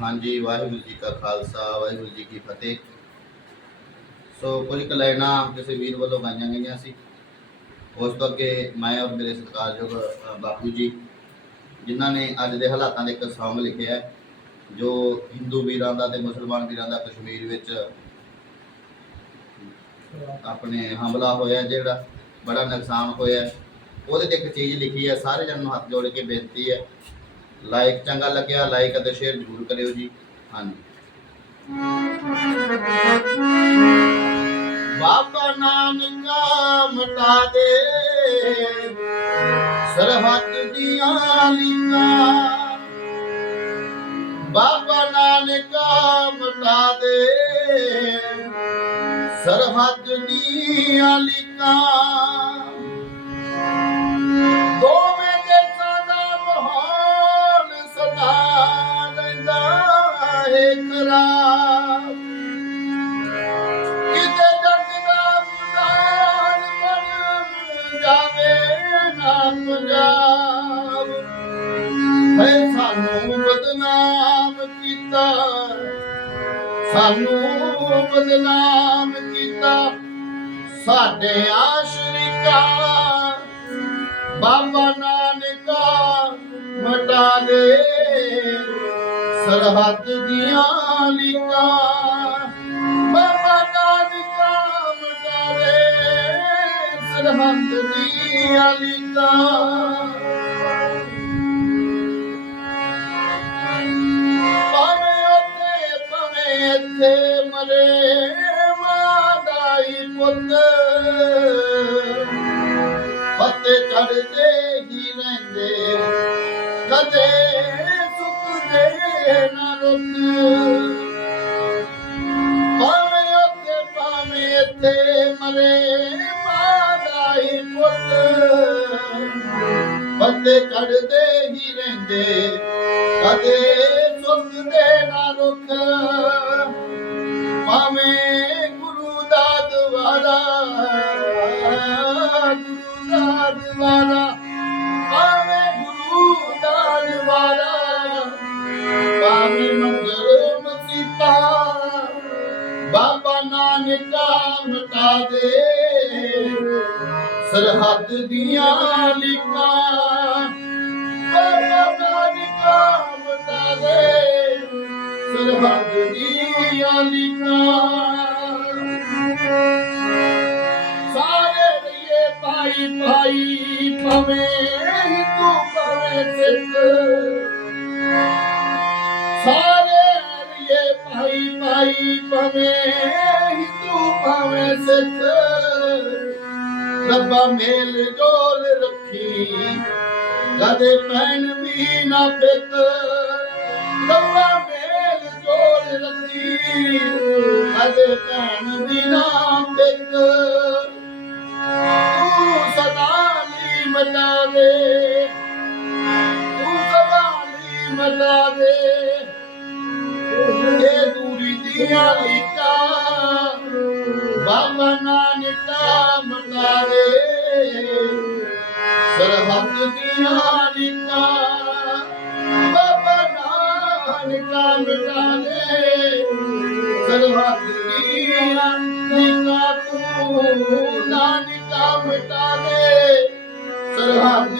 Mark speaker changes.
Speaker 1: ਹਾਂਜੀ, ਵਾਹਿਗੁਰੂ ਜੀ ਕਾ ਖਾਲਸਾ, ਵਾਹਿਗੁਰੂ ਜੀ ਕੀ ਫਤਿਹ। ਸੋ ਕੁਝ ਕੁ ਲਾਈਨਾਂ ਕਿਸੇ ਵੀਰ ਵੱਲੋਂ ਗਾਈਆਂ ਗਈਆਂ ਸੀ। ਉਸ ਤੋਂ ਅੱਗੇ ਮੈਂ ਔਰ ਮੇਰੇ ਸਤਿਕਾਰਯੋਗ ਬਾਪੂ ਜੀ, ਜਿਨ੍ਹਾਂ ਨੇ ਅੱਜ ਦੇ ਹਾਲਾਤਾਂ ਦੇ ਇੱਕ ਸੌਂਗ ਲਿਖਿਆ ਹੈ, ਜੋ ਹਿੰਦੂ ਵੀਰਾਂ ਦਾ ਤੇ ਮੁਸਲਮਾਨ ਵੀਰਾਂ ਦਾ ਕਸ਼ਮੀਰ ਵਿੱਚ ਆਪਣੇ ਹਮਲਾ ਹੋਇਆ ਜਿਹੜਾ ਬੜਾ ਨੁਕਸਾਨ ਹੋਇਆ ਉਹਦੇ ਤੇ ਇੱਕ ਚੀਜ਼ ਲਿਖੀ ਹੈ, ਸਾਰੇ ਜਣ ਨੂੰ ਹੱਥ ਜੋੜ ਕੇ ਬੇਨਤੀ ਹੈ ਲਾਈਕ ਚੰਗਾ ਲੱਗਿਆ, ਲਾਈਕ ਅਤੇ ਸ਼ੇਅਰ ਜ਼ਰੂਰ ਕਰਿਓ ਜੀ। ਹਾਂਜੀ। ਬਾਬਾ ਨਾਨਕਾ ਮਟਾ ਦੇ, ਸਰਹੱਦ ਦੀਆਂ ਲੀਕਾਂ ਬਾਬਾ ਨਾਨਕਾ ਮਟਾ ਦੇ, ਸਰਹੱਦ ਦੀਆਂ ਲੀਕਾਂ ਸਾਨੂੰ ਬਦਨਾਮ ਕੀਤਾ। ਸਾਨੂੰ ਬਦਨਾਮ ਕੀਤਾ। ਸਾਡੇ ਆਸ਼ਰਿਕਾ, ਬਾਬਾ ਨਾਨਕਾ ਮਟਾ ਦੇ। ਸਰਹੱਦ ਦੀਆਂ ਲੀਕਾਂ, ਬਾਬਾ ਨਾਨਕਾ ਮਟਾ ਦੇ। ਸਰਹੱਦ ਦੀਆਂ ਲੀਕਾਂ। ਚੜਦੇ ਹੀ ਰਹਿੰਦੇ ਕਦੇ ਸੁੱਕਦੇ ਨਾ ਰੁੱਤ ਭਾਵੇਂ ਉੱਥੇ, ਭਾਵੇਂ ਇੱਥੇ ਮਰੇ ਮਾਂ ਦਾ ਹੀ ਪੁੱਤ। ਪੱਤੇ ਚੜਦੇ ਹੀ ਰਹਿੰਦੇ, ਕਦੇ ਸੁੱਕਦੇ ਨਾ ਰੁੱਤ ਭਾਵੇਂ ਗੁਰੂ ਦਾ ਦਵਾਰਾ ਗੁਰੂ ਦਾ ਦਵਾਰਾ ਭਾਵੇਂ ਗੁਰੂ ਦਾ ਦਵਾਰਾ ਭਾਵੇਂ ਮੰਦਰ ਮਸੀਤਾ, ਬਾਬਾ ਨਾਨਕਾ ਦੇ। ਸਰਹੱਦ ਦੀਆਂ ਲਿਖਾਂ ਬਾਬਾ ਨਾਨਕਾ ਮਟਾ ਦੇ। ਸਰਹੱਦ ਦੀਆਂ ਲੀਕਾਂ। ਸਿੱਖ ਸਾਰੇ ਰਹੀਏ ਭਾਈ ਭਾਈ ਭਵੇਂ ਹਿੰਦੂ ਭਾਵੇਂ ਸਿੱਖ ਰੱਬਾ ਮੇਲ ਜੋਲ ਰੱਖੀ ਕਦੇ ਪੈਣ ਵੀ ਨਾ ਫਿੱਕ ਰੱਬਾ ਮੇਲ ਜੋਲ ਰੱਖੀ ਕਦੇ ਪੈਣ ਵੀ ਨਾ ਫਿੱਕ ਤੂੰ ਸਦਾ ਲਈ ਮਟਾਵੇ ਲਈ ਮਟਾਵੇ ਇਹ ਦੂਰੀ ਦੀਆਂ ਲੀਕਾਂ ਬਾਬਾ ਨਾਨਕਾ ਮਟਾਵੇ ਸਰਹੱਦ ਦੀਆਂ ਲੀਕਾਂ ਬਾਬਾ ਦਾ ਮਟਾਵੇ ਸਰਹੱਦ ਦੀਆਂ ਲੀਕਾਂ ਤੂੰ ਨਾਨਕਾ ਮਟਾਵੇ ਸਰਹੱਦ